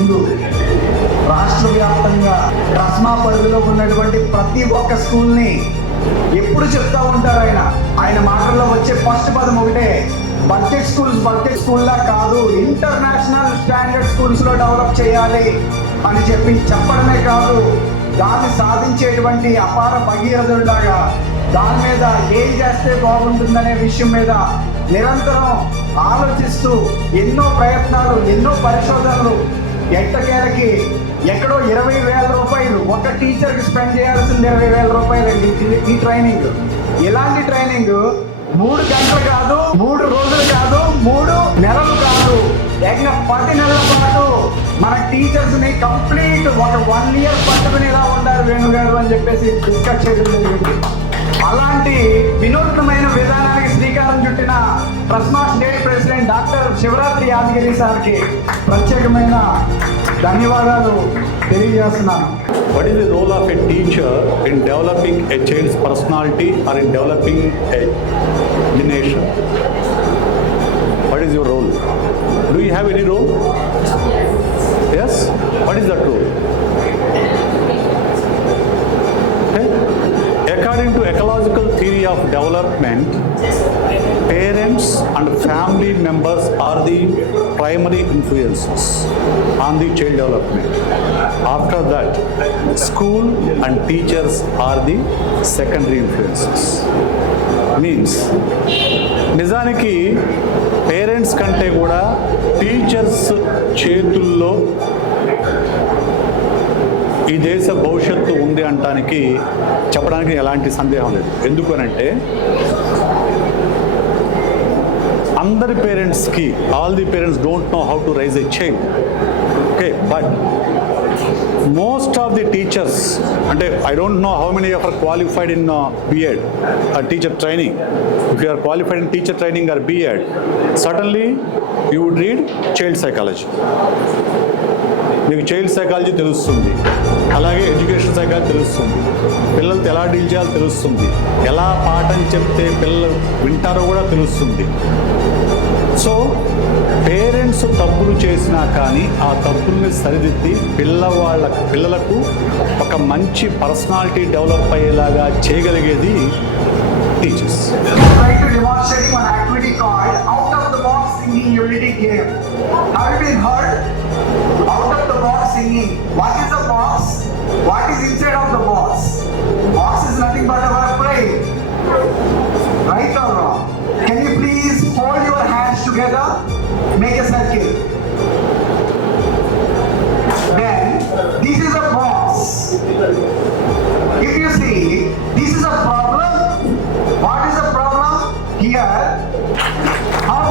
ముందు రాష్ట్ర వ్యాప్తంగా ట్రస్మా పరిధిలో ఉన్నటువంటి ప్రతి ఒక్క స్కూల్ని ఎప్పుడు చెప్తా ఉంటారు ఆయన మాటల్లో వచ్చే ఫస్ట్ పదం ఒకటే, బడ్జెట్ స్కూల్లా కాదు, ఇంటర్నేషనల్ స్టాండర్డ్ స్కూల్స్లో డెవలప్ చేయాలి అని చెప్పడమే కాదు, దాన్ని సాధించేటువంటి అపార భగీరథుడిలాగా దాని మీద ఏం చేస్తే బాగుంటుందనే విషయం మీద నిరంతరం ఆలోచిస్తూ ఎన్నో ప్రయత్నాలు, ఎన్నో పరిశోధనలు, ఎట్టకేలకి ఎక్కడో 20,000 రూపాయలు ఒక టీచర్కి స్పెండ్ చేయాల్సింది 20,000 రూపాయలు ఈ ట్రైనింగ్. ఇలాంటి ట్రైనింగ్ 3 గంటలు కాదు, 3 రోజులు కాదు, 3 నెలలు కాదు, ఏకంగా 10 నెలల పాటు మన టీచర్స్ ని కంప్లీట్ ఒక 1 ఇయర్ పట్టుకునేలా ఉండాలి వేణుగారు అని చెప్పేసి డిస్కస్ చేయడం జరిగింది. అలాంటి వినూత్నమైన విధానానికి శ్రీకారం చుట్టిన TRSMA state president doctor Shivaratri Yadagiri సార్కి ప్రత్యేకమైన ధన్యవాదాలు తెలియజేస్తున్నాను. What is the role of a teacher in developing a child's personality or in developing a nation? What is your role? Do you have any role? Yes? What is that role? Okay. According to ecological theory of development, parents and family members are the primary influences on the child development. After that, school and teachers are the secondary influences. Means, నిజానికి parents కంటే కూడా teachers చేతుల్లో ఈ దేశ భవిష్యత్తు ఉంది అనడానికి చెప్పడానికి ఎలాంటి సందేహం లేదు. ఎందుకు అనంటే అందరి పేరెంట్స్కి, all the parents don't know how to raise a child. Okay, but most of the teachers, అంటే I don't know how many are qualified in B.Ed teacher training. If you are qualified in teacher training or B.Ed, suddenly you would read child psychology. మీకు child psychology తెలుస్తుంది, అలాగే education psychology తెలుస్తుంది, పిల్లలతో ఎలా deal చేయాలో తెలుస్తుంది, ఎలా పాఠం చెప్తే పిల్లలు వింటారో కూడా తెలుస్తుంది. సో పేరెంట్స్ తప్పులు చేసినా కానీ ఆ తప్పుల్ని సరిదిద్ది పిల్లలకు ఒక మంచి పర్సనాలిటీ డెవలప్ అయ్యేలాగా చేయగలిగేది teachers. Singing. What is the box? What is inside of the box? Box is nothing but our brain. Right or wrong? Can you please hold your hands together? Make a circle. Then, this is a box. If you see, this is a problem. What is the problem? Here, how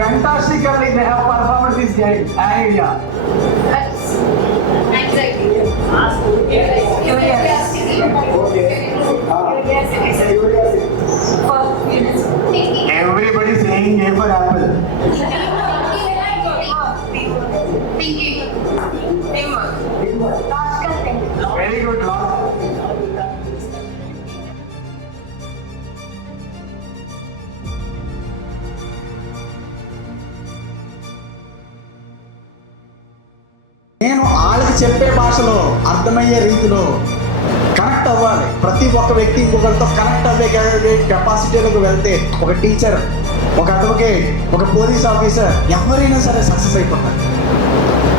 fantastically they have performed this idea. Exactly. Everybody saying A for apple. Very good, Lord. నేను వాళ్ళకి చెప్పే భాషలో అర్థమయ్యే రీతిలో connect అవ్వాలి. ప్రతి ఒక్క వ్యక్తి ఇంకొకరితో కనెక్ట్ అవ్వే కెపాసిటీలకు వెళ్తే ఒక టీచర్, ఒక అడ్వకేట్, ఒక పోలీస్ ఆఫీసర్ ఎవరైనా సరే సక్సెస్ అయిపోతారు.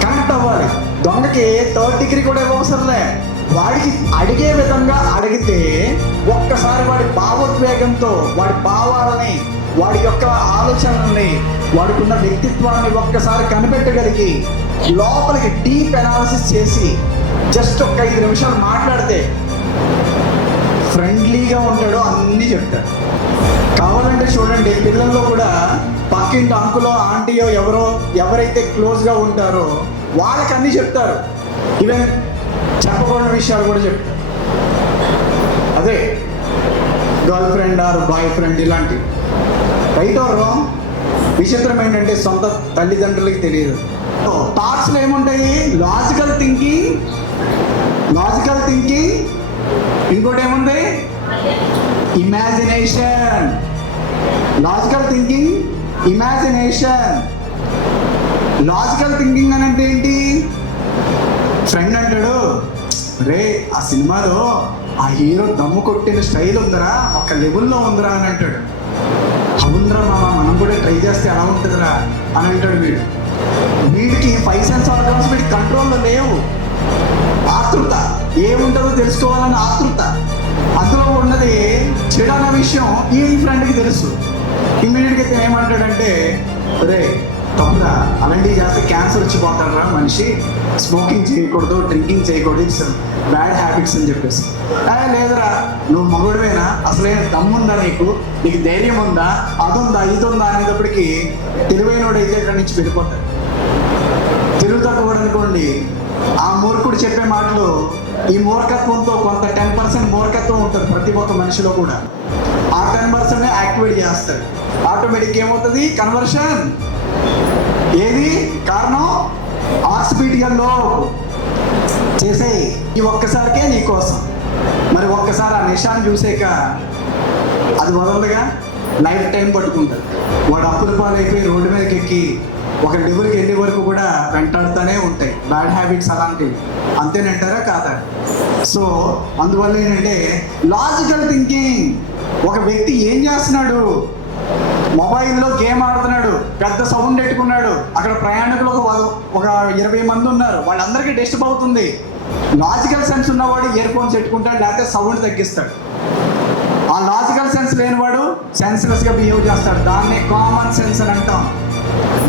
కనెక్ట్ అవ్వాలి. దొంగకి 3rd డిగ్రీ కూడా ఇవ్వవసరంలే, వాడికి అడిగే విధంగా అడిగితే ఒక్కసారి వాడి భావోద్వేగంతో, వాడి భావాలని, వాడి యొక్క ఆలోచనల్ని, వాడికున్న వ్యక్తిత్వాన్ని ఒక్కసారి కనిపెట్టగలిగి లోపలికి డీప్ అనాలిసిస్ చేసి జస్ట్ ఒక 5 నిమిషాలు మాట్లాడితే ఫ్రెండ్లీగా ఉంటాడో అన్నీ చెప్తాడు. కావాలంటే చూడండి, పిల్లల్లో కూడా పక్కింటి అంకులో ఆంటీయో ఎవరైతే క్లోజ్గా ఉంటారో వాళ్ళకి అన్నీ చెప్తారు. ఈవెన్ చెప్పకూడని విషయాలు కూడా చెప్తారు. అదే girlfriend or boyfriend ఇలాంటివి. Right or wrong? విచిత్రం ఏంటంటే సొంత తల్లిదండ్రులకి తెలియదు. థాట్స్లో ఏముంటాయి? లాజికల్ థింకింగ్, ఇంకోటి ఏముంది? Imagination. Logical thinking, imagination. Logical thinking అని అంటే ఏంటి? ఫ్రెండ్ అంటాడు, రే ఆ సినిమాలో ఆ హీరో దమ్ము కొట్టిన స్టైల్ ఉందిరా, ఒక లెవెల్లో ఉందిరా అని అంటాడు. అవునరా మామ, మనం కూడా ట్రై చేస్తే ఎలా ఉంటుందిరా అని అంటాడు వీడు. వీడికి 5 సెన్స్ ఆర్గాన్స్ వీడి కంట్రోల్లో లేవు. ఆతృత ఏముంటుందో తెలుసుకోవాలని ఆతృత, అందులో ఉన్నది చెడు అన్న విషయం ఈ ఫ్రెండ్కి తెలుసు. ఇమ్మీడియట్గా అయితే ఏమంటాడంటే, రే తప్పురా, అలాంటివి చేస్తే క్యాన్సర్ వచ్చిపోతాడురా మనిషి, స్మోకింగ్ చేయకూడదు, డ్రింకింగ్ చేయకూడదు, ఇట్స్ బ్యాడ్ హ్యాబిట్స్ అని చెప్పేసి. లేదురా నువ్వు మగుడివేనా, అసలే దమ్ముందా నీకు ధైర్యం ఉందా, అదుందా ఇదుందా అనేటప్పటికి తెలివైనోడైతే ఇక్కడి నుంచి వెళ్ళిపోతాడు. తెలుగు తక్కువడు అనుకోండి, ఆ మూర్ఖుడు చెప్పే మాటలు, ఈ మూర్ఖత్వంతో కొంత 10% మూర్ఖత్వం ఉంటుంది ప్రతి ఒక్క మనిషిలో కూడా. ఆ 10% యాక్టివేట్ చేస్తాడు. ఆటోమేటిక్ ఏమవుతుంది, కన్వర్షన్. ఏది కారణం, హాస్పిటల్లో చేసే ఈ ఒక్కసారికే నీ కోసం. మరి ఒక్కసారి ఆ నిషాన్ని చూసాక అది వదలదుగా, లైఫ్ టైం పట్టుకుంటుంది. వాడు అప్పుల పాలైపోయి రోడ్డు మీదకి ఎక్కి ఒక లెవెల్కి వెళ్ళే వరకు కూడా వెంటాడుతూనే ఉంటాయి బ్యాడ్ హ్యాబిట్స్ అలాంటివి. అంతేనంటారా కాదా? సో అందువల్ల ఏంటంటే లాజికల్ థింకింగ్. ఒక వ్యక్తి ఏం చేస్తున్నాడు, మొబైల్లో గేమ్ ఆడుతున్నాడు, పెద్ద సౌండ్ పెట్టుకున్నాడు, అక్కడ ప్రయాణికులు ఒక 20 మంది ఉన్నారు, వాళ్ళందరికీ డిస్టర్బ్ అవుతుంది. లాజికల్ సెన్స్ ఉన్నవాడు ఇయర్ ఫోన్స్ పెట్టుకుంటాడు, లేకపోతే సౌండ్ తగ్గిస్తాడు. ఆ లాజికల్ సెన్స్ లేనివాడు సెన్స్లెస్గా బిహేవ్ చేస్తాడు. దాన్నే కామన్ సెన్స్ అని అంటాం.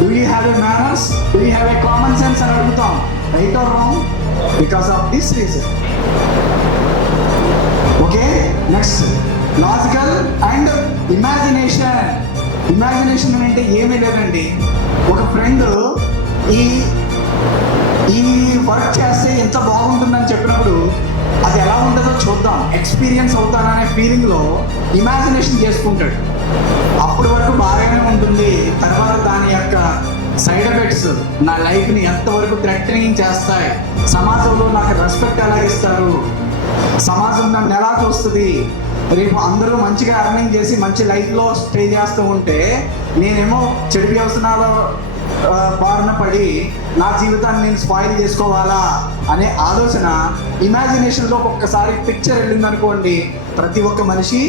Do you have a manners, do you have a common sense అని అడుగుతాం. Right or wrong? Because of this reason. Okay, next logical and imagination. Imagination అంటే ఏమీ లేదండి, ఒక ఫ్రెండ్ ఈ వర్క్ చేస్తే ఎంత బాగుంటుందని చెప్పినప్పుడు అది ఎలా ఉంటుందో చూద్దాం, ఎక్స్పీరియన్స్ అవుతాననే ఫీలింగ్లో ఇమాజినేషన్ చేసుకుంటాడు. అప్పటి వరకు బాగానే ఉంటుంది, తర్వాత దాని యొక్క సైడ్ ఎఫెక్ట్స్ నా లైఫ్ని ఎంతవరకు థ్రెటనింగ్ చేస్తాయి, సమాజంలో నాకు రెస్పెక్ట్ ఎలా ఇస్తారు, సమాజం నన్ను ఎలా చూస్తుంది, రేపు అందరూ మంచిగా ఎర్నింగ్ చేసి మంచి లైఫ్లో స్టే చేస్తూ ఉంటే నేనేమో చెడు వ్యవసనాల బారిన పడి నా జీవితాన్ని నేను స్పాయిల్ చేసుకోవాలా అనే ఆలోచన ఇమాజినేషన్లో ఒక్కసారి పిక్చర్ వెళ్ళిందనుకోండి, ప్రతి ఒక్క మనిషి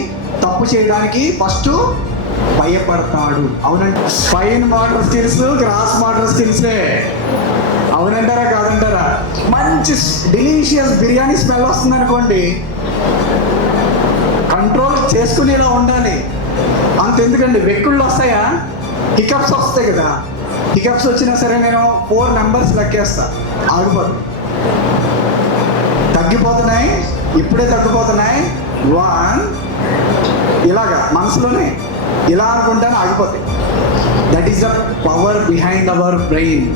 తప్పు చేయడానికి ఫస్ట్ భయపడతాడు. అవునండి, fine motor skills, gross motor స్కిల్సే. అవునంటారా కాదంటారా? మంచి డెలీషియస్ బిర్యానీ స్మెల్ వస్తుంది అనుకోండి, కంట్రోల్ చేసుకునేలా ఉండాలి. అంతెందుకండి, వెక్కుళ్ళు వస్తాయా, హికప్స్ వస్తాయి కదా, హికప్స్ వచ్చినా సరే నేను 4 నెంబర్స్ లెక్కేస్తా, ఆగిపోదు. తగ్గిపోతున్నాయి, ఇప్పుడే తగ్గిపోతున్నాయి, 1 ఇలాగా మనసులోనే ఇలా అనుకుంటాను ఆగిపోతాయి. That is the power behind our brain.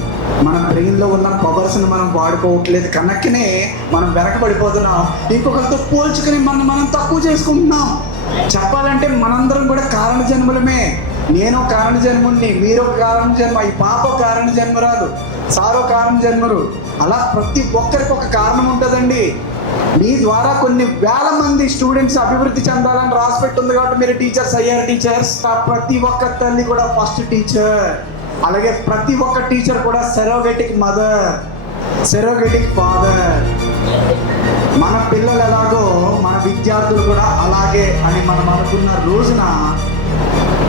మన బ్రెయిన్లో ఉన్న పవర్స్ని మనం వాడుకోవట్లేదు కనుకనే మనం వెనకబడిపోతున్నాం. ఇంకొకరితో పోల్చుకొని మనం తక్కువ చేసుకుంటున్నాం. చెప్పాలంటే మనందరం కూడా కారణ జన్మలమే. నేను కారణ జన్ముడిని, మీరు కారణ జన్మ, ఈ పాప కారణ జన్మరాలు, సారో కారణ జన్మరు. అలా ప్రతి ఒక్కరికి ఒక కారణం ఉంటుందండి. మీ ద్వారా కొన్ని వేల మంది స్టూడెంట్స్ అభివృద్ధి చెందాలని రాసి పెట్టుంది కాబట్టి మీరు టీచర్స్ అయ్యారు. టీచర్స్ ప్రతి ఒక్క తల్లి కూడా ఫస్ట్ టీచర్, అలాగే ప్రతి ఒక్క టీచర్ కూడా సెరోగేటిక్ మదర్, సెరోగేటిక్ ఫాదర్. మన పిల్లలు ఎలాగో మన విద్యార్థులు కూడా అలాగే అని మనం అనుకున్న రోజున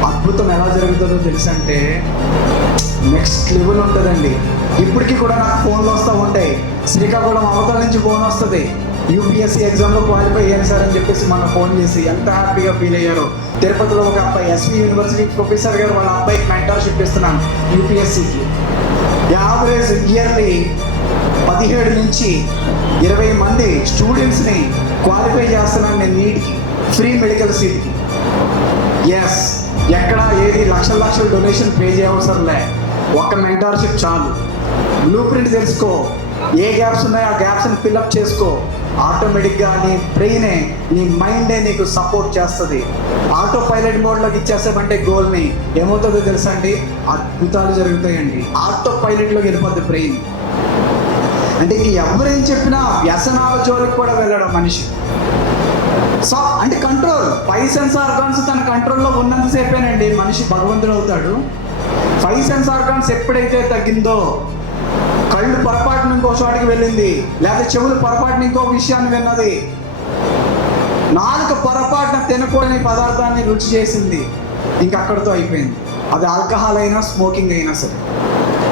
అద్భుతం ఎలా జరుగుతుందో తెలుసంటే నెక్స్ట్ లెవెల్ ఉంటుందండి. ఇప్పటికీ కూడా నాకు ఫోన్లు వస్తూ ఉంటాయి, శ్రీకాకుళం అవతల నుంచి ఫోన్ వస్తుంది, యూపీఎస్సీ ఎగ్జామ్లో క్వాలిఫై అయ్యాను సార్ అని చెప్పేసి మనం ఫోన్ చేసి ఎంత హ్యాపీగా ఫీల్ అయ్యారు. తిరుపతిలో ఒక అబ్బాయి ఎస్వి యూనివర్సిటీ ప్రొఫెసర్ గారు వాళ్ళ అబ్బాయికి మెంటర్షిప్ ఇస్తున్నాను యూపీఎస్సీకి. యావరేజ్ ఇయర్లీ 17 నుంచి 20 మంది స్టూడెంట్స్ని క్వాలిఫై చేస్తున్నాను నేను నీట్కి, ఫ్రీ మెడికల్ సీట్కి. ఎస్, ఎక్కడ ఏది లక్షల డొనేషన్ పే చేయవసరంలే, ఒక్క మెంటర్షిప్ చాలు. బ్లూ ప్రింట్ తెలుసుకో, ఏ గ్యాప్స్ ఉన్నాయో ఆ గ్యాప్స్ని ఫిల్అప్ చేసుకో. ఆటోమేటిక్గా నీ బ్రెయినే, నీ మైండే నీకు సపోర్ట్ చేస్తుంది. ఆటో పైలట్ మోడ్లోకి ఇచ్చేసామంటే గోల్ని ఏమవుతుందో తెలుసా అండి, అద్భుతాలు జరుగుతాయండి. ఆటో పైలట్లోకి వెళ్ళిపోద్ది బ్రెయిన్. అంటే ఎవరేం చెప్పినా వ్యసనాల జోలికి కూడా వెళ్ళడం మనిషి. సో అంటే కంట్రోల్, 5 సెన్స్ ఆర్గాన్స్ తన కంట్రోల్లో ఉన్నంతసేపేనండి మనిషి భగవంతుడు అవుతాడు. 5 సెన్స్ ఆర్గాన్స్ ఎప్పుడైతే తగ్గిందో, కళ్ళు పొరపాటున ఇంకో చోటికి వెళ్ళింది, లేకపోతే చెవులు పొరపాటున ఇంకో విషయాన్ని విన్నది, నాలుక పొరపాటున తినకూడని పదార్థాన్ని రుచి చేసింది, ఇంక అక్కడితో అయిపోయింది. అది ఆల్కహాల్ అయినా స్మోకింగ్ అయినా సరే.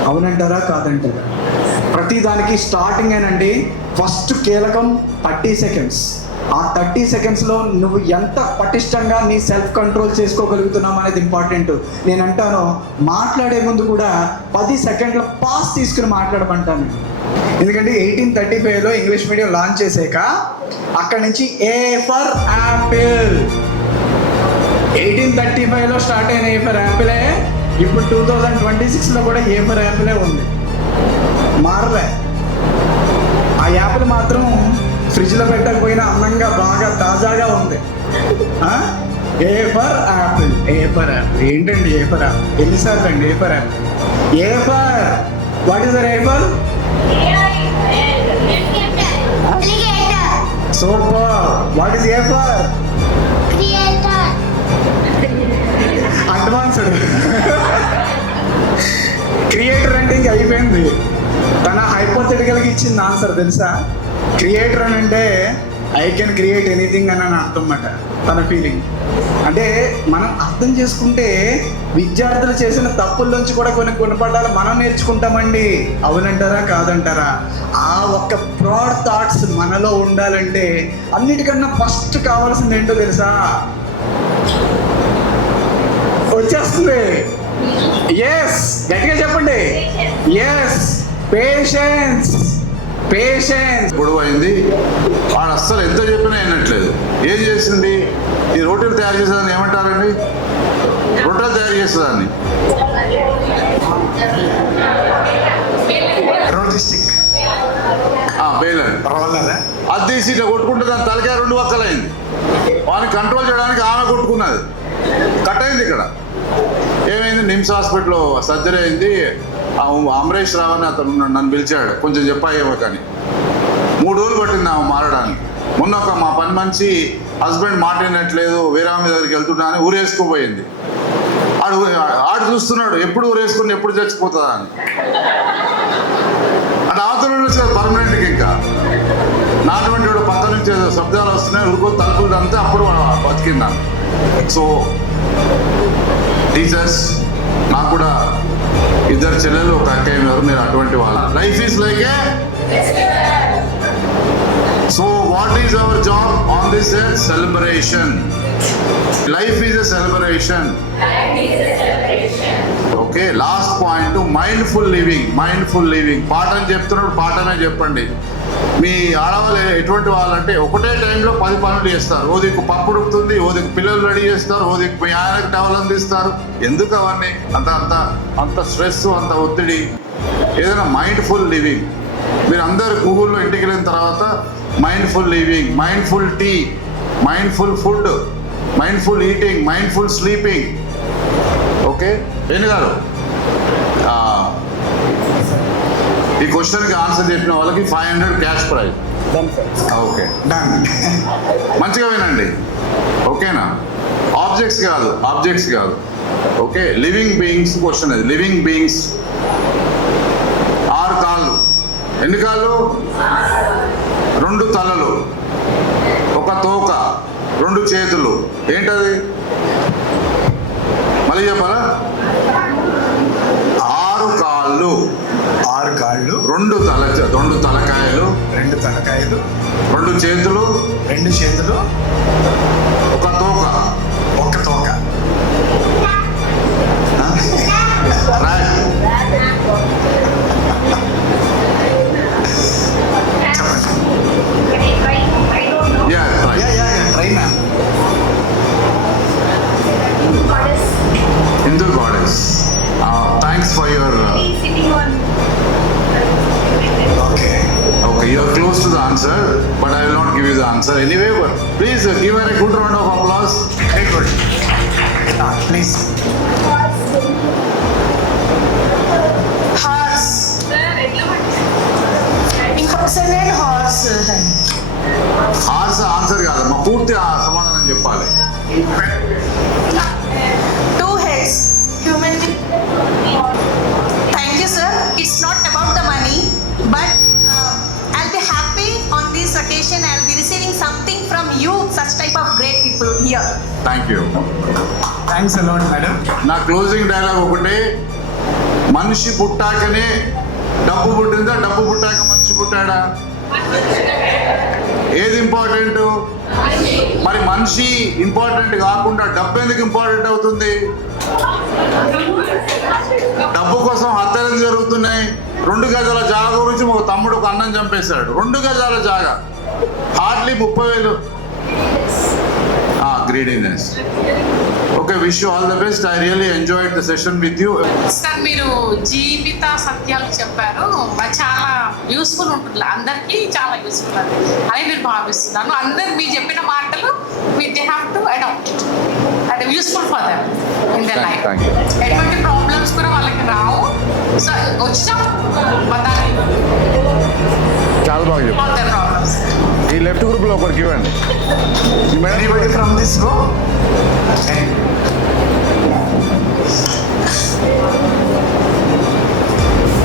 అవునంటారా కాదంటారా? ప్రతి దానికి స్టార్టింగ్ ఏనండి, ఫస్ట్ కీలకం 30 సెకండ్స్. ఆ 30 సెకండ్స్లో నువ్వు ఎంత పటిష్టంగా నీ సెల్ఫ్ కంట్రోల్ చేసుకోగలుగుతున్నావు అనేది ఇంపార్టెంట్. నేను అంటాను, మాట్లాడే ముందు కూడా 10 సెకండ్ల పాస్ తీసుకుని మాట్లాడమంటాను. ఎందుకంటే 1835లో ఇంగ్లీష్ మీడియం లాంచ్ చేసాక అక్కడి నుంచి ఏ ఫర్ యాపిల్, 1835లో స్టార్ట్ అయిన ఏ ఫర్ యాపిలే ఇప్పుడు 2026లో కూడా ఏ ఫర్ యాపిలే ఉంది, మారలే. ఆ యాపిల్ మాత్రం ఫ్రిడ్జ్లో పెట్టకపోయినా అందంగా బాగా తాజాగా ఉంది. A for apple, A for apple ఏంటండి? ఏ ఫర్ యాపిల్ ఎన్నిసార్లు అండి? A for apple, A for what is there? A for super. What is A for? Advanced. Creator అంటే ఇంక అయిపోయింది. తన హైపోథెటికల్కి ఇచ్చింది ఆన్సర్ తెలుసా? క్రియేటర్ అని అంటే ఐ కెన్ క్రియేట్ ఎనీథింగ్ అని అర్థం అన్నమాట, తన ఫీలింగ్. అంటే మనం అర్థం చేసుకుంటే విద్యార్థులు చేసిన తప్పుల్లోంచి కూడా కొన్ని గుణపడాలు మనం నేర్చుకుంటామండి. అవునంటారా కాదంటారా? ఆ ఒక్క బ్రాడ్ థాట్స్ మనలో ఉండాలంటే అన్నిటికన్నా ఫస్ట్ కావాల్సింది ఏంటో తెలుసా? వచ్చేస్తుంది. ఎస్, గట్టిగా చెప్పండి. Yes, patience. పేషెన్స్. గొడవ అయింది. వాడు అస్సలు ఎంత చెప్పినా వినట్లేదు. ఏం చేసింది? ఈ రోటీలు తయారు చేసేదాన్ని ఏమంటారండి? రొట్టెలు తయారు చేసేదాన్ని బేలర్. అది తీసి ఇట్లా కొట్టుకుంటే దాని తలకాయ 2 వక్కలైంది. వాడిని కంట్రోల్ చేయడానికి ఆమె కొట్టుకున్నది, కట్ అయింది. ఇక్కడ ఏమైంది? నిమ్స్ హాస్పిటల్లో సర్జరీ అయింది. అమరేష్ రావు అని అతను నన్ను పిలిచాడు, కొంచెం చెప్పాయేమో కానీ 3 రోజులు పట్టింది ఆమె మారడానికి. మొన్న మా పని మనిషి హస్బెండ్ మాట వినట్లేదు, వేరే ఆమె దగ్గరికి వెళ్తున్నా అని ఊరేసుకుపోయింది. ఆడు చూస్తున్నాడు, ఎప్పుడు ఊరేసుకుని ఎప్పుడు చచ్చిపోతుందా అని. అంటే అవతల పర్మనెంట్గా ఇంకా నాటువంటి వాడు పక్క నుంచి ఏదో శబ్దాలు వస్తున్నాయి, ఉరుకో తలుపులు అంతా అప్పుడు బతికిందాను. సో టీచర్స్, నాకు కూడా 2 చెల్లెలు, ఒక అక్కయ్య ఉన్నారు. మీరు అటువంటి వాళ్ళ. Life is like A. So what is our job on this celebration? Life is a celebration. Okay, last point, mindful living. Mindful living పాఠం చెప్తున్నప్పుడు పాఠమే చెప్పండి. మీ ఆడవాళ్ళు ఎటువంటి వాళ్ళంటే ఒకటే టైంలో 10 పనులు చేస్తారు. ఓ దిక్కు పప్పు ఉడుకుతుంది, ఓ దిక్కు పిల్లలు రెడీ చేస్తారు, ఓ దిక్కు మీ ఆయనకు టవల్ అందిస్తారు. ఎందుకు అవన్నీ? అంత స్ట్రెస్, అంత ఒత్తిడి. ఏదైనా మైండ్ఫుల్ లివింగ్. మీరు అందరు గూగుల్లో ఇంటికి వెళ్ళిన తర్వాత mindful living, mindful tea, mindful food, mindful eating, mindful sleeping. Okay, ఏం గారు ఈ క్వశ్చన్కి ఆన్సర్ చెప్పిన వాళ్ళకి 500 క్యాష్ ప్రైజ్. ఓకే, మంచిగా వినండి. ఓకేనా? ఆబ్జెక్ట్స్ కాదు. ఓకే, లివింగ్ బీయింగ్స్ క్వశ్చన్ అది. లివింగ్ బీయింగ్స్ 6 కాళ్ళు. ఎన్ని కాళ్ళు? 2 తలలు, 1 తోక, 2 చేతులు. ఏంటది? మళ్ళీ చెప్పాలా? 6 కాళ్ళు, 2 తలకాయలు, 2 తలకాయలు, 2 చేతులు, 2 చేతులు, 1 తోక, 1 తోక. Hindu goddess. Thanks for your. Okay, you are close to the answer, but I will not give you the answer anyway. But please give her a good round of applause. Very good. Please. Horse. ఇంకొకసారి నేను horse. Horse answer కాదమ్మా, పూర్తి సమాధానం చెప్పాలి. 2 heads. Human being. Thank you, sir. It's not about the money, but thank you. Thanks a lot madam. నా closing dialogue ఒకటే, మనిషి పుట్టాకనే డబ్బు పుట్టిందా, డబ్బు పుట్టాక మనిషి పుట్టాడా? ఏది ఇంపార్టెంట్? మరి మనిషి ఇంపార్టెంట్ కాకుండా డబ్బు ఎందుకు ఇంపార్టెంట్ అవుతుంది? డబ్బు కోసం హత్యలు జరుగుతున్నాయి. 2 గజాల జాగా గురించి ఒక తమ్ముడు ఒక అన్నం చంపేశాడు. 2 గజాల జాగా hardly 30,000. Greediness. Okay, wish you all the best. I really enjoyed the session with you. Sir మీరు జీవిత సత్యాలు చెప్పారు, అది చాలా యూస్ఫుల్ ఉంటుంది, అందరికీ చాలా యూస్ఫుల్ అని నేను భావిస్తున్నాను. అందరు మీరు చెప్పిన మాటలు దే హ్యావ్ టు అడాప్ట్ అంటే useful for them in their life. Thank you. ఎటువంటి ప్రాబ్లమ్స్ కూడా వాళ్ళకి రావు. సో వచ్చినా దాన్ని చాలా బాగా చెప్పారు. ప్రాబ్లమ్స్ ఈ లెఫ్ట్ గ్రూప్లో ఒకరికి ఇవ్వండి. Anybody from this row?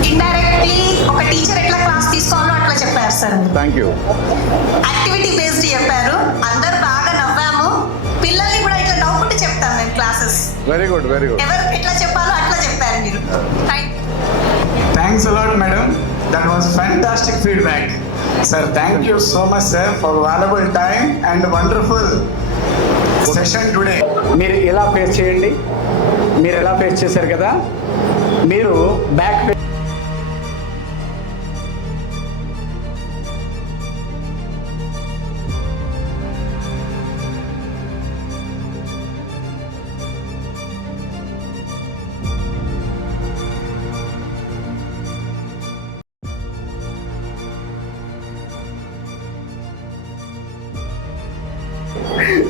Indirectly ఒక టీచర్ ఎట్లా క్లాస్ తీసుకోవాలో అట్లా చెప్పారు sir. Thank you. Activity based చెప్పారు, అందరు బాగా నవ్వాము. పిల్లల్ని కూడా ఇట్లా నవ్వుకుంటూ చెప్తాం మేము classes. Very good, very good. ఎవరు ఎట్లా చెప్పాలో అట్లా చెప్పారు మీరు. Thank you. Thanks a lot, madam. That was fantastic feedback. Sir, thank you so much, sir, for valuable time and wonderful session today. మీరు ఎలా ఫేస్ చేయండి, మీరు ఎలా ఫేస్ చేశారు కదా, మీరు బ్యాక్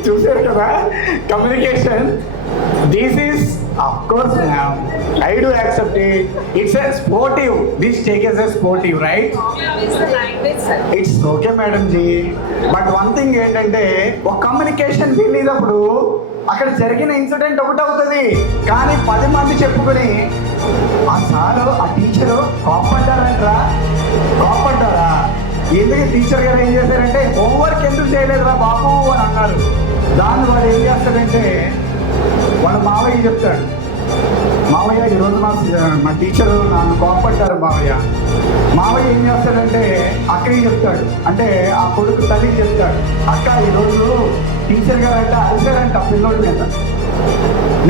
చూసారు కదా communication. This is of course I do accept it. It's a sportive, this takes a sportive, right? It's okay madam ji. But one thing ఏంటంటే, ఒక కమ్యూనికేషన్ వెళ్ళేటప్పుడు అక్కడ జరిగిన ఇన్సిడెంట్ ఒకటి అవుతుంది, కానీ 10 మంది చెప్పుకొని ఆ సారు ఆ టీచరు కోపడ్డారంటరా, కోపడ్డారా? ఎందుకు టీచర్ గారు ఏం చేశారంటే, హోంవర్క్ ఎందుకు చేయలేదురా బాబు అని అన్నారు. దాన్ని వాడు ఏం చేస్తాడంటే, వాడు మావయ్య చెప్తాడు, మావయ్య ఈరోజు మా టీచరు నన్ను కోపడ్డారు మావయ్య. మావయ్య ఏం చేస్తాడంటే అక్కడికి చెప్తాడు, అంటే ఆ కొడుకు తల్లికి చెప్తాడు, అక్క ఈరోజు టీచర్ గారు అంటే అరిసారంట పిల్లోడి మీద.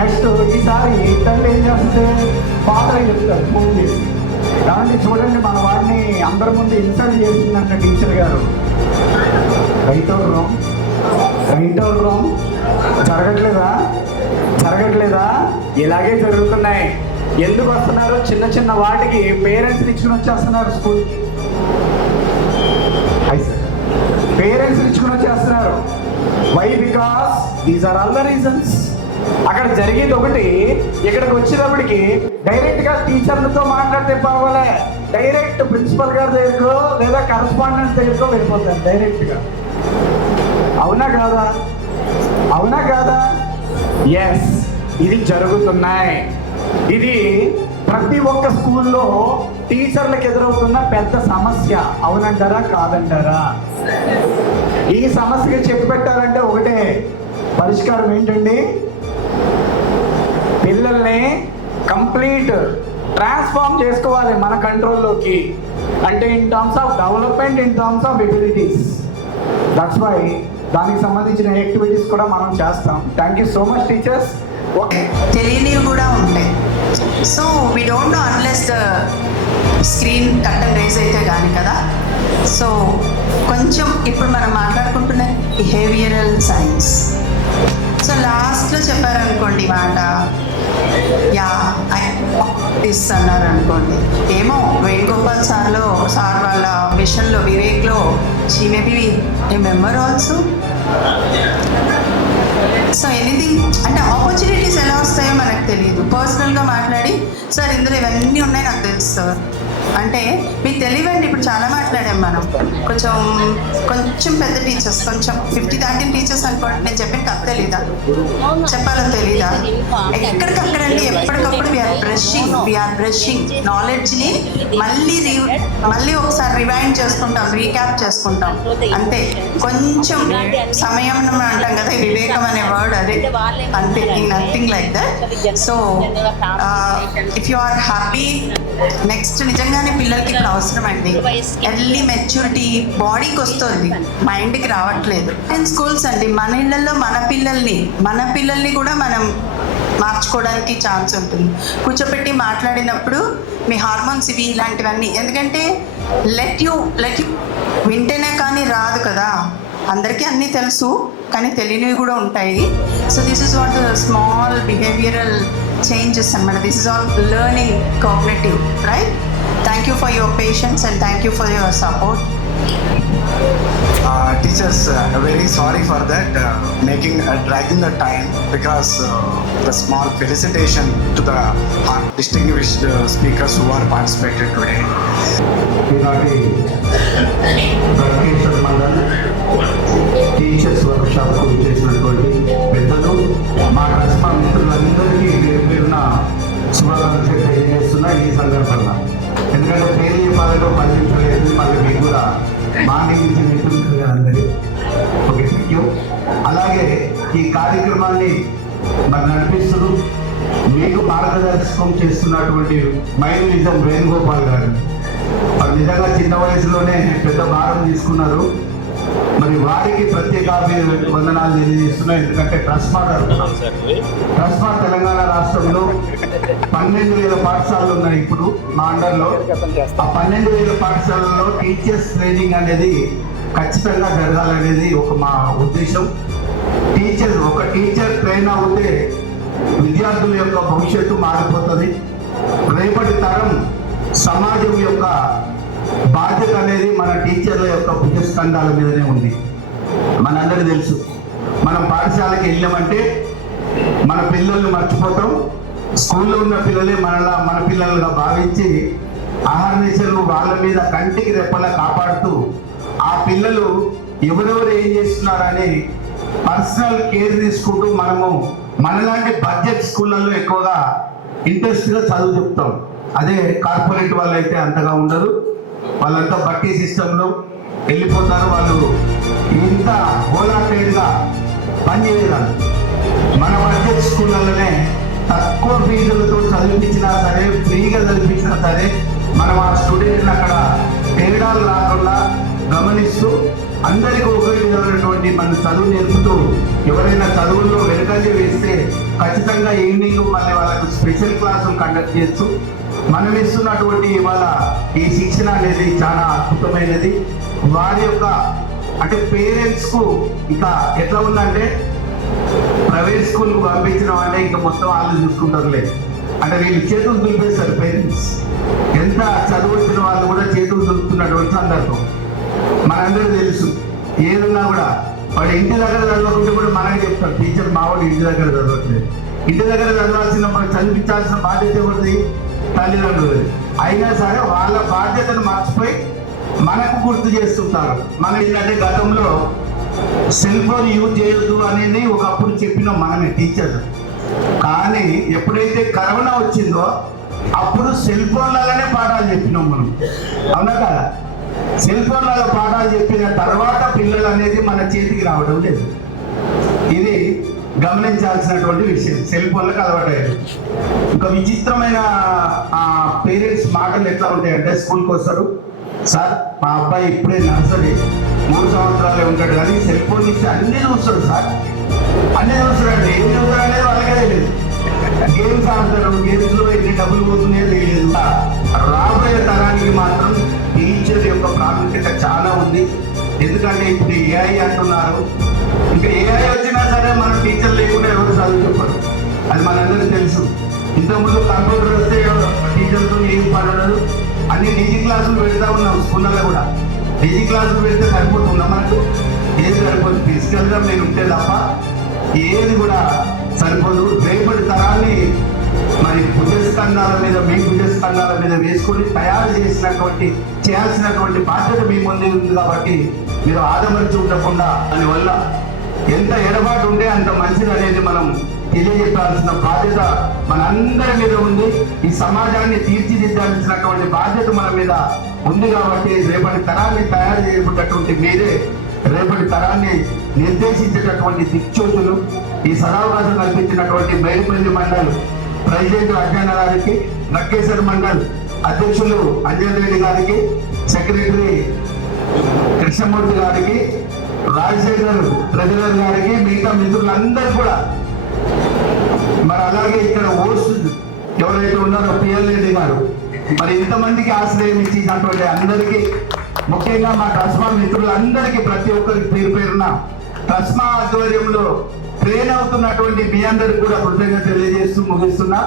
నెక్స్ట్ ఈసారి తల్లి ఏం చేస్తుంది, ఫాదర్ చెప్తాడు ఫోన్ చేసి, కాబట్టి చూడండి మన వాడిని అందరి ముందు ఇన్సల్ట్ చేసిందంట టీచర్ గారు. Right or wrong? Right or wrong? జరగట్లేదా? జరగట్లేదా? ఇలాగే జరుగుతున్నాయి. ఎందుకు వస్తున్నారు? చిన్న చిన్న వాటికి పేరెంట్స్ ఇచ్చుకుని వచ్చేస్తున్నారు స్కూల్కి. పేరెంట్స్ ఇచ్చుకుని వచ్చేస్తున్నారు. Why? Because these are all the reasons. అక్కడ జరిగేది ఒకటి, ఇక్కడికి వచ్చేటప్పటికి డైరెక్ట్గా టీచర్లతో మాట్లాడితే బాగోలే, డైరెక్ట్ ప్రిన్సిపల్ గారి దగ్గరకో లేదా కరస్పాండెంట్స్ దగ్గరకో వెళ్ళిపోతారు డైరెక్ట్గా. అవునా కాదా? అవునా కాదా? ఎస్, ఇది జరుగుతున్నాయి. ఇది ప్రతి ఒక్క స్కూల్లో టీచర్లకు ఎదురవుతున్న పెద్ద సమస్య. అవునంటారా కాదంటారా? ఈ సమస్యకి చెప్పి పెట్టాలంటే ఒకటే పరిష్కారం ఏంటండి, పిల్లల్ని కంప్లీట్ ట్రాన్స్ఫార్మ్ చేసుకోవాలి మన కంట్రోల్లోకి. అంటే in terms of development, in terms of abilities. That's why దానికి సంబంధించిన యాక్టివిటీస్ కూడా మనం చేస్తాం. Thank you so much teachers. Okay, తెలియనివి కూడా ఉంటాయి. So we don't know unless the screen కట్టన్ రేజ్ అయితే కానీ కదా. సో కొంచెం ఇప్పుడు మనం మాట్లాడుకుంటున్న బిహేవియరల్ సైన్స్. సో లాస్ట్లో చెప్పారనుకోండి మాట, యా ఇస్ అన్నారు అనుకోండి, ఏమో వేణుగోపాల్ సార్ వాళ్ళ విషయంలో వివేక్లో she may be a member also. So anything అంటే ఆపర్చునిటీస్ ఎలా వస్తాయో మనకు తెలియదు. పర్సనల్గా మాట్లాడి, సార్ ఇందులో ఇవన్నీ ఉన్నాయి నాకు తెలుసు సార్, అంటే మీకు తెలియదండి, ఇప్పుడు చాలా మాట్లాడాం మనం. కొంచెం పెద్ద టీచర్స్, కొంచెం 50 దాటిన టీచర్స్ అనుకోండి, నేను చెప్పిన కథ తెలీదా, చెప్పాలో తెలీదా? ఎక్కడికక్కడండి ఎప్పటికప్పుడు వీఆర్ బ్రషింగ్ నాలెడ్జ్ని మళ్ళీ ఒకసారి రివైండ్ చేసుకుంటాం, రీక్యాప్ చేసుకుంటాం అంతే. కొంచెం సమయం అంటాం కదా, వివేకం అనే వర్డ్ అదే, అంతే, nothing like that. So if you are happy, next నిజంగానే పిల్లలకి ఇప్పుడు అవసరం అండి ఎర్లీ మెచ్యూరిటీ, బాడీకి వస్తుంది, మైండ్కి రావట్లేదు. స్కూల్స్ అండి, మన ఇళ్ళల్లో మన పిల్లల్ని కూడా మనం మార్చుకోవడానికి ఛాన్స్ ఉంటుంది. కూర్చోపెట్టి మాట్లాడినప్పుడు మీ హార్మోన్స్ ఇవి ఇలాంటివన్నీ, ఎందుకంటే లెట్ యూ వింటేనే కానీ రాదు కదా, అందరికీ అన్నీ తెలుసు కానీ తెలియనివి కూడా ఉంటాయి. So this is what the small behavioural changes అన్నమాట. This is all learning cognitive, right? Thank you for your patience and thank you for your support. Teachers, very sorry for that, dragging the time, because the small felicitation to the distinguished speakers who are participated today. ఈనాటి Brahmeshwar mandal teachers work షాప్కు చేసినటువంటి పెద్దలు, మా రస్మా మిత్రులందరికీ పేరున శుభాకాంక్షలు తెలియజేస్తున్నా ఈ సందర్భంగా. ఎందుకంటే పేరు చెప్పాలంటే పరిచయించలేదు, మళ్ళీ మీకు కూడా మార్నింగ్ నుంచి మిత్రులు అందరి ఓకే, థ్యాంక్ యూ. అలాగే ఈ కార్యక్రమాన్ని మరి నడిపిస్తూ మీకు మార్గదర్శకం చేస్తున్నటువంటి మైనిజం వేణుగోపాల్ గారు, మరి నిజంగా చిన్న వయసులోనే పెద్ద భారం తీసుకున్నారు. మరి వారికి ప్రత్యేక వందనాలు తెలియజేస్తున్నాయి. ఎందుకంటే ట్రస్మా తెలంగాణ రాష్ట్రంలో 12,000 పాఠశాలలు ఉన్నాయి ఇప్పుడు మా అండర్లో. ఆ 12,000 పాఠశాలల్లో టీచర్స్ ట్రైనింగ్ అనేది ఖచ్చితంగా జరగాలనేది మా ఉద్దేశం. ఒక టీచర్ ట్రైన్ అవుతే విద్యార్థుల యొక్క భవిష్యత్తు మారిపోతుంది. రేపటి తరం సమాజం యొక్క బాధ్యత అనేది మన టీచర్ల యొక్క భుజస్కంధాల మీదనే ఉంది. మనందరికీ తెలుసు, మనం పాఠశాలకి వెళ్ళామంటే మన పిల్లల్ని మర్చిపోతాం. స్కూల్లో ఉన్న పిల్లలే మన పిల్లలుగా భావించి ఆహార్నిశలు వాళ్ళ మీద కంటికి రెప్పలా కాపాడుతూ ఆ పిల్లలు ఎవరెవరు ఏం చేస్తున్నారని పర్సనల్ కేర్ తీసుకుంటూ మనలాంటి బడ్జెట్ స్కూళ్ళల్లో ఎక్కువగా ఇంట్రెస్ట్గా చదువు చెప్తాం. అదే కార్పొరేట్ వాళ్ళు అయితే అంతగా ఉండదు. వాళ్ళంతా బట్టి సిస్టంలో వెళ్ళిపోతారు. వాళ్ళు ఇంత హోలాటైడ్గా పనిచేయరాదు. మన బడ్జెట్ స్కూళ్ళలోనే తక్కువ ఫీజులతో చదివించినా సరే, ఫ్రీగా చదివించినా సరే, మనం ఆ స్టూడెంట్ని అక్కడ తేడాలు రాకుండా గమనిస్తూ అందరికీ ఒకే విధమైనటువంటి మన చదువు నేర్పుతూ, ఎవరైనా చదువుల్లో వెనుకంజ వేస్తే ఖచ్చితంగా ఈవినింగ్ మళ్ళీ వాళ్ళకు స్పెషల్ క్లాసులు కండక్ట్ చేస్తూ మనం ఇస్తున్నటువంటి ఇవాళ ఈ శిక్షణ అనేది చాలా అద్భుతమైనది. వారి యొక్క అంటే పేరెంట్స్కు ఇంకా ఎట్లా ఉందంటే, ప్రైవేట్ స్కూల్కు పంపించడం అంటే ఇంకా మొత్తం వాళ్ళు చూసుకుంటారులే అంటే వీళ్ళు చేతులు దులిపేస్తారు. పేరెంట్స్ ఎంత చదువు వచ్చిన వాళ్ళు కూడా చేతులు దులుపుతున్నటువంటి సందర్భం మనందరూ తెలుసు. ఏదన్నా కూడా వాడు ఇంటి దగ్గర చదవకుంటే కూడా మనకి చెప్తారు, టీచర్ మావాడు ఇంటి దగ్గర చదవట్లేదు. ఇంటి దగ్గర చదివించాల్సిన బాధ్యత ఎవరిది? తల్లిదండ్రులు. అయినా సరే వాళ్ళ బాధ్యతను మర్చిపోయి మనకు గుర్తు చేస్తుంటారు. మనం ఏంటంటే గతంలో సెల్ ఫోన్ యూజ్ చేయొద్దు అనేది ఒకప్పుడు చెప్పినాం మనమే టీచర్లు. కానీ ఎప్పుడైతే కరోనా వచ్చిందో అప్పుడు సెల్ ఫోన్లలోనే పాఠాలు చెప్పినాం మనం, అవునా కదా? సెల్ ఫోన్లలో పాఠాలు చెప్పిన తర్వాత పిల్లలు అనేది మన చేతికి రావడం లేదు. ఇది గమనించాల్సినటువంటి విషయం. సెల్ ఫోన్లకు అలవాటయ్యారు. ఇంకా విచిత్రమైన పేరెంట్స్ మాటలు ఎట్లా ఉంటాయంటే, స్కూల్కి వస్తారు, సార్ మా అబ్బాయి ఇప్పుడే నర్సరీ 3 సంవత్సరాలే ఉంటాడు కానీ సెల్ ఫోన్ ఇస్తే అన్నీ చూస్తాడు సార్, అన్నీ చూస్తాడండి. ఏం చూస్తాడు అనేది వాళ్ళకే తెలియదు. గేమ్స్ ఆడతారు, గేమ్స్లో ఎన్ని డబ్బులు పోతున్నాయో తెలియదు. రాబోయే తరానికి మాత్రం టీచర్ యొక్క ప్రాముఖ్యత చాలా ఉంది. ఎందుకంటే ఇప్పుడు ఏఐ అంటున్నారు. ఇంకా ఏఐ వచ్చినా సరే మనం టీచర్ లేకుండా ఎవరు చదువు చెప్పరు, అది మనందరికీ తెలుసు. ఇంతకుముందు కంప్యూటర్ వస్తే టీచర్తో ఏం పడదు. అన్ని డీజీ క్లాసులు పెడతా ఉన్నాం స్కూళ్ళలో కూడా. డీజీ క్లాసులు పెడితే సరిపోతుందా మనకు? ఏది సరిపోతుంది? ఫిజికల్గా నేను ఉంటే తప్ప ఏది కూడా సరిపోదు. రేపటి తరాన్ని మరి భుజస్కంధాల మీద మీ భుజస్కంధాల మీద వేసుకొని చేయాల్సినటువంటి బాధ్యత మీ ముందే ఉంది కాబట్టి మీరు ఆదమరిచి ఉండకుండా దానివల్ల ఎంత ఎడబాటు ఉంటే అంత మంచిది అనేది మనం తెలియజెప్పాల్సిన బాధ్యత మనందరి మీద ఉంది. ఈ సమాజాన్ని తీర్చిదిద్దాల్సినటువంటి బాధ్యత మన మీద ఉంది కాబట్టి రేపటి తరాన్ని తయారు చేయబడ్డటువంటి మీరే రేపటి తరాన్ని నిర్దేశించేటటువంటి దిక్చోతులు. ఈ సదావకాశం కల్పించినటువంటి బైరుపల్లి మండల్ ప్రెసిడెంట్ అజ్ఞాన గారికి, నక్కేశ్వర మండల్ అధ్యక్షులు అంజన్ రెడ్డి గారికి, సెక్రటరీ కృష్ణమూర్తి గారికి, రాజశేఖర్ ట్రెజరర్ గారికి, మిగతా మిత్రులందరూ కూడా, మరి అలాగే ఇక్కడ ఓస్ట్ ఎవరైతే ఉన్నారో పిఎల్ రెడ్డి గారు, మరి ఇంతమందికి ఆశ్రయం ఇచ్చినటువంటి అందరికీ, ముఖ్యంగా మా ట్రస్మా మిత్రులందరికీ ప్రతి ఒక్కరికి పేరు పేరున ట్రస్మా ఆధ్వర్యంలో ట్రైన్ అవుతున్నటువంటి మీ అందరికి కూడా కృతజ్ఞత తెలియజేస్తూ ముగిస్తున్నా.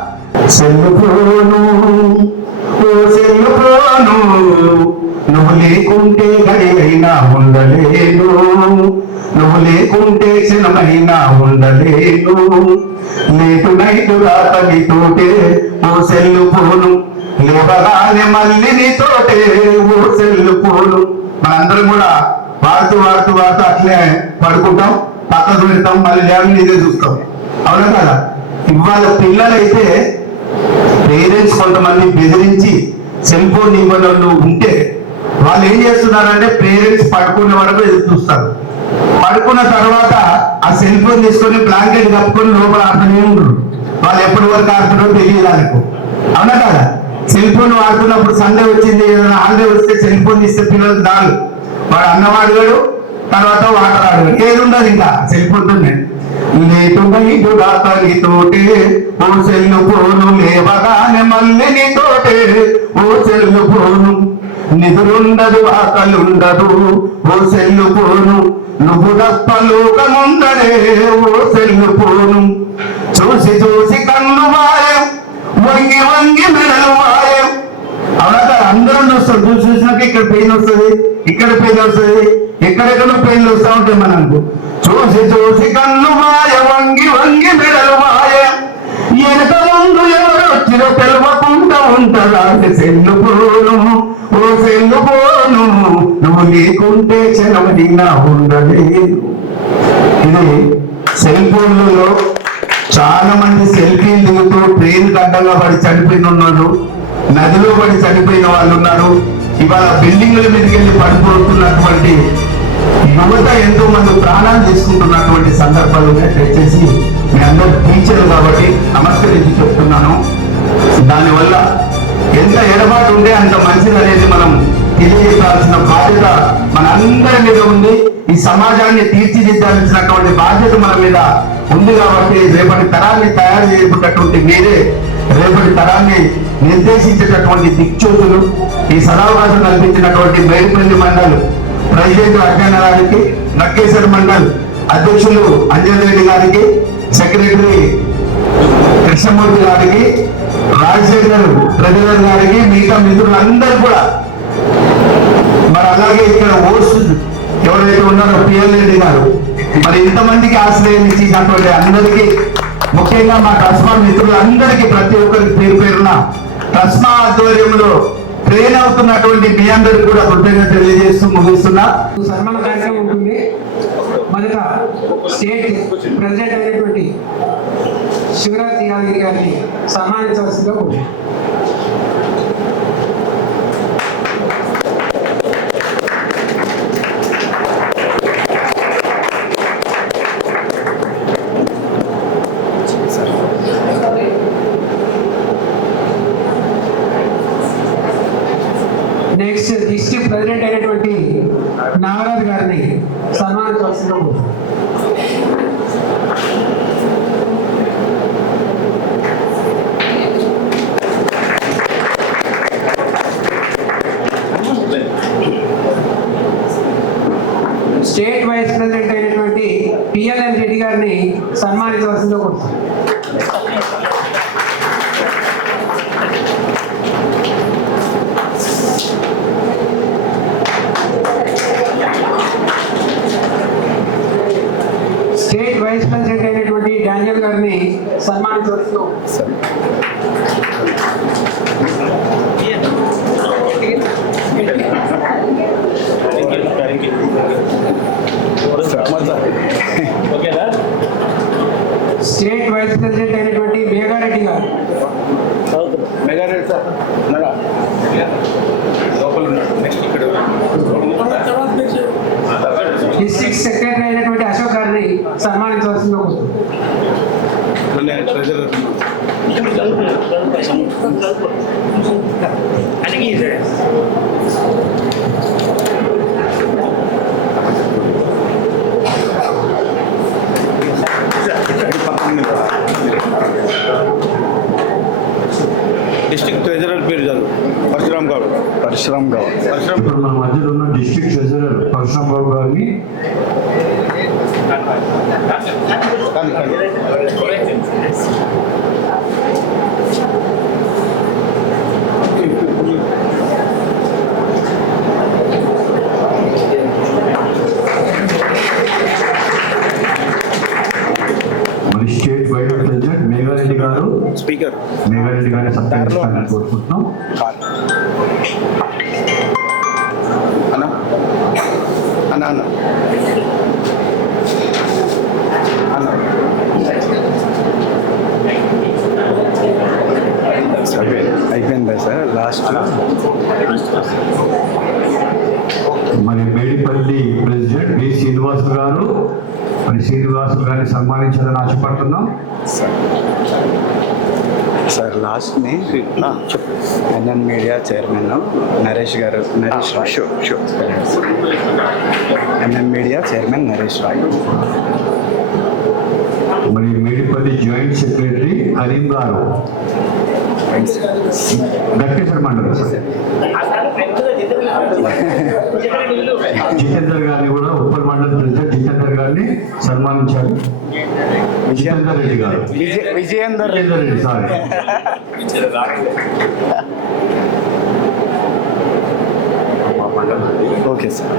నువ్వు లేకుంటే గడియైనా ఉండలేను, నువ్వు లేకుంటే క్షణమైనా ఉండలేను, లేటు నైటు రాతనితోటే ఓ సెల్లు పోను, లేవగానే మళ్ళీ నీతోటే ఓ సెల్లు పోను. మనందరం కూడా వాడుతూ అట్లే పడుకుంటాం, పక్కకు పెడతాం, మళ్ళీ లేవని ఇదే చూస్తాం. అవునా కదా? ఇవాళ పిల్లలైతే పేరెంట్స్ కొంతమంది బెదిరించి సెల్ ఫోన్ ఇవ్వడం ఉంటే వాళ్ళు ఏం చేస్తున్నారంటే పేరెంట్స్ పడుకునే వరకు ఎదురు చూస్తారు. పడుకున్న తర్వాత ఆ సెల్ ఫోన్ తీసుకొని బ్లాంకెట్ కప్పుకొని లోపల ఆడుతూనే ఉండరు. వాళ్ళు ఎప్పటి వరకు ఆడుతున్నారో తెలియదు వాళ్ళకు. అవునా కదా? సెల్ ఫోన్ వాడుతున్నప్పుడు సండే వచ్చింది, ఏదైనా హాలిడే వస్తే సెల్ ఫోన్ ఇస్తే పిల్లలకు దాడు, వాడు అన్నవాడుగాడు, తర్వాత వాటర్ ఆడుగాడు, ఏది ఉండదు ఇంకా సెల్ ఫోన్ తోనే. నీతోటే ఓ సెల్లు పోను, లేవగానే మళ్ళీ నీతోటే ఓ సెల్లు పోను, నిధులుండదు ఆకలుండదు ఓ సెల్లు పోను, నువ్వు తప్ప లోకముందరే ఓ సెల్లు పోను, చూసి చూసి కన్ను మాయం, వంగి వంగి మెడలు మాయం. అవునా? అందరం చూస్తారు, చూసినాక ఇక్కడ పెయిన్ వస్తుంది, ఇక్కడ పెయిన్ వస్తుంది, ఎక్కడెక్కడో పెయిన్ వస్తూ ఉంటాయి మనకు. చూసి చూసి కన్ను మాయ, వంగి వంగి మెడలు మాయ, వెనక ముందు ఎవరు వచ్చిన తెలవకుండా ఉంటుందా సెల్లు పోను ఓ సెల్లు పోను, నువ్వు లేకుంటే క్షణమైనా ఉండలేదు. ఇది సెల్ ఫోన్లలో చాలా మంది సెల్ఫీలు దిగుతూ ట్రైన్ గడ్డంగా పడి చనిపోయిన ఉన్నారు, నదిలో పడి చనిపోయిన వాళ్ళు ఉన్నారు. ఇవాళ బిల్డింగ్ల మీదకి వెళ్ళి పడిపోతున్నటువంటి యువత ఎంతో మంది ప్రాణాలు తీసుకుంటున్నటువంటి సందర్భాలు ఉన్నాయి. దయచేసి మీ అందరూ టీచర్లు కాబట్టి నమస్కరించి చెప్తున్నాను. దానివల్ల ఎంత ఎడబాటు ఉంటే అంత మంచిది అనేది మనం తెలియజేయాల్సిన బాధ్యత మన అందరి మీద ఉంది. ఈ సమాజాన్ని తీర్చిదిద్దాల్సినటువంటి బాధ్యత మన మీద ఉంది కాబట్టి రేపటి తరాన్ని తయారు చేయబడ్డటువంటి మీరే రేపటి తరాన్ని నిర్దేశించేటటువంటి దిక్చోతులు. ఈ సదావకాశం కల్పించినటువంటి బైరుపల్లి మండల్ ప్రెసిడెంట్ అజ్ఞాన గారికి, నక్కేశ్వర మండల్ అధ్యక్షులు అంజన్ రెడ్డి గారికి, సెక్రటరీ కృష్ణమూర్తి గారికి, రాజశేఖర్ ట్రెజరర్ గారికి, మిగతా మిత్రులందరూ కూడా, మరి అలాగే ఇక్కడ ఓస్ట్ ఎవరైతే ఉన్నారో పిఎల్ రెడ్డి గారు, మరి ఇంతమందికి ఆశ్రయం ఇచ్చినటువంటి అందరికీ, ముఖ్యంగా మా ట్రస్మా మిత్రులందరికీ ప్రతి ఒక్కరికి పేరు పేరున ట్రస్మా ఆధ్వర్యంలో ట్రైన్ అవుతున్నటువంటి మీ అందరికి కూడా కృతజ్ఞత తెలియజేస్తూ ముగిస్తున్నా. సన్మాన కార్యక్రమం ఉంటుంది. మొదట స్టేట్ ప్రెసిడెంట్ అయినటువంటి శివరాజ్ యాదగిరి గారిని సన్మానించవలసిందిగా కోరుతున్నాను. నెక్స్ట్ డిస్ట్రిక్ట్ ప్రెసిడెంట్ అయినటువంటి నాగరాజు గారిని సన్మానించవలసిందిగా కోరుతున్నాను. స్టేట్ వైస్ ప్రెసిడెంట్ అయినటువంటి పిఎల్ఎన్ రెడ్డి గారిని సన్మానించవలసిందిగా కోరుతున్నాను. స్టేట్ వైస్ ప్రెసిడెంట్ అయినటువంటి డానియల్ గారిని సన్మానించవచ్చు. స్టేట్ వైస్ ప్రెసిడెంట్ అయినటువంటి మేఘారెడ్డి గారు, డిస్ట్రిక్ట్ సెక్రటరీ అయినటువంటి అశోక్ గారిని సన్మానించవలసిందిగా కోరుతున్నాను. డిస్ట్రిక్ట్ ట్రెజరర్ పేరు చదువు. పరశురామ్ గౌడ్. ఇప్పుడు మన మధ్యలో ఉన్న డిస్ట్రిక్ట్ ట్రెజరర్ పరశురామ్ గౌడ్ గారిని మరి స్టేట్ వైస్ ప్రెసిడెంట్ మేఘారెడ్డి గారు స్పీకర్. మేఘారెడ్డి గారిని సత్కరించాలని కోరుకుంటున్నాం. అన్న అన్న అన్న అన్న అయిపోయిందా సార్ లాస్ట్? మరి మేడిపల్లి ప్రెసిడెంట్ బి శ్రీనివాస్ గారు, మరి శ్రీనివాస్ గారిని సన్మానించాలని ఆశపడుతున్నాం. సార్ లాస్ట్ని ఎన్ఎన్ మీడియా చైర్మన్ నరేష్ గారు, Naresh Rai. NN media chairman Naresh Rai. మరి మేడిపల్లి జాయింట్ సెక్రటరీ కరీం గారు, గట్టేశ్వర మండలం జితేందర్ గారిని కూడా ఉప్పల్ మండలం ప్రెసిడెంట్ జితేందర్ గారిని సన్మానించారు. జితేందర్ రెడ్డి గారు, Vijayender Reddy sorry. Okay sir.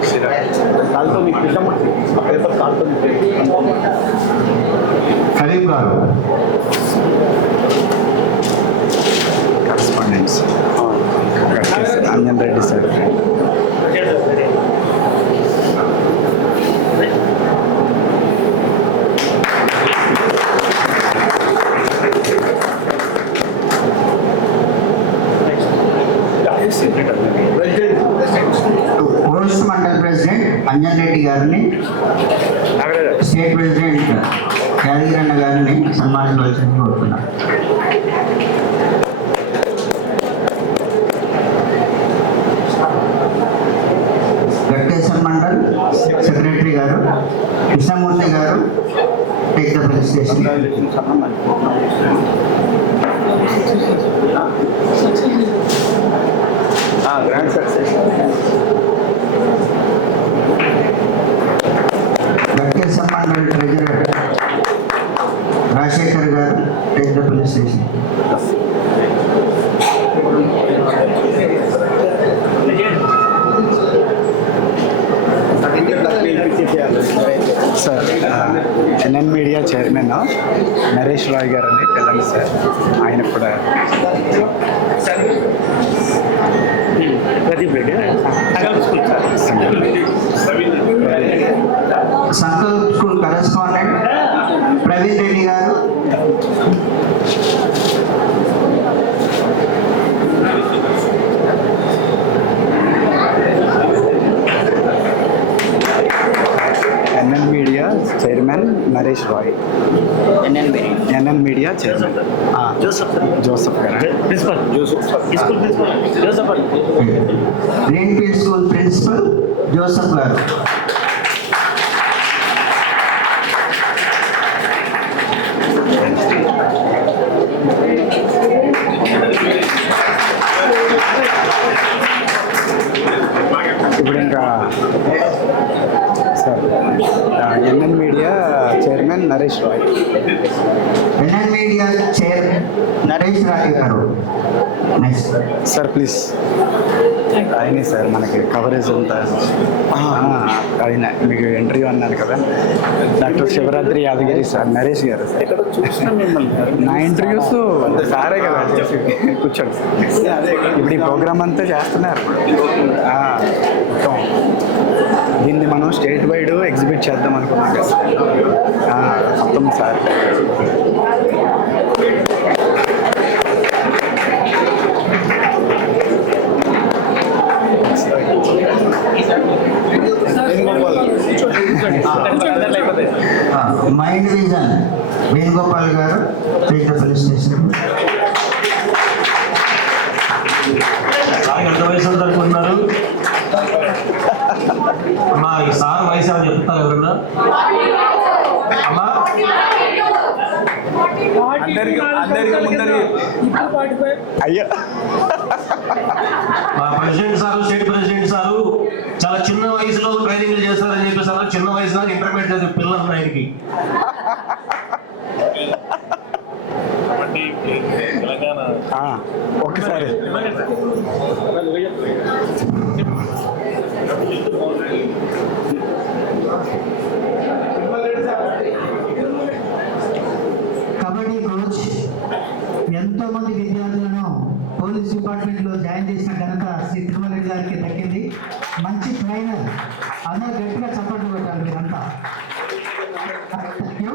Karim గారు, correspondents Anjan Reddy sir. Post mandal president Anjan Reddy గారిని, స్టేట్ ప్రెసిడెంట్ యాదగిరన్న గారిని సన్మానించవలసింది కోరుతున్నాను. గట్టేశ్వర మండల్ సెక్రటరీ గారు కృష్ణమూర్తి గారు, take the felicitation. Grand success. Gatteshwara mandal treasurer Rajasekhar గారు, take the felicitation. Sir NN media chairman Naresh Rai గారు అని పిల్లలు సార్, ఆయన కూడా సంతోష్ స్కూల్ కరెస్పాండెంట్ ప్రవీణ్ రెడ్డి గారు, NN media chairman Naresh Rai. NN media chairman Joseph గారు. Green field school principal Joseph గారు. ఇప్పుడు ఇంకా sir NN media chairman Naresh Rai. NN media chair Naresh Rai గారు. Next sir please. ఆయనే సార్ మనకి కవరేజ్ అంతా ఆయన మీకు ఇంటర్వ్యూ అన్నారు కదా, డాక్టర్ శివరాత్రి యాదగిరి సార్, నరేష్ గారు సార్. నా ఇంటర్వ్యూస్ సారే కదా చేసి కూర్చోండి. ఇప్పుడు ఈ ప్రోగ్రామ్ అంతా చేస్తున్నారు. మొత్తం దీన్ని మనం స్టేట్ వైడ్ ఎగ్జిబిట్ చేద్దాం అనుకున్నాం కదా మొత్తం సార్. మైండ్ విజన్ వేణుగోపాల్ గారు, పేట పోలీస్ స్టేషన్. ఎంత వయసు అనుకుంటున్నారు? అమ్మా ఈ సార్ వయసు ఏమని చెప్తారు ఎవరన్నా? అమ్మా అయ్యో మా president sir, state president sir చాలా చిన్న వయసులో ట్రైనింగ్ చేస్తారని చెప్పేసారు. చిన్న వయసులో ఇంటర్మీడియట్ చదివే పిల్లలు ఆయనకి. ఒకసారి కబడ్డీ కోచ్ ఎంతో మంది విద్యార్థులను పోలీస్ డిపార్ట్మెంట్లో జాయిన్ చేసిన ఘనత శ్రీ తిరుమల రెడ్డి గారికి దక్కింది. మంచి ట్రైనర్, అందరూ గట్టిగా చప్పట్లు కొట్టాలి మీరంతా. Thank you.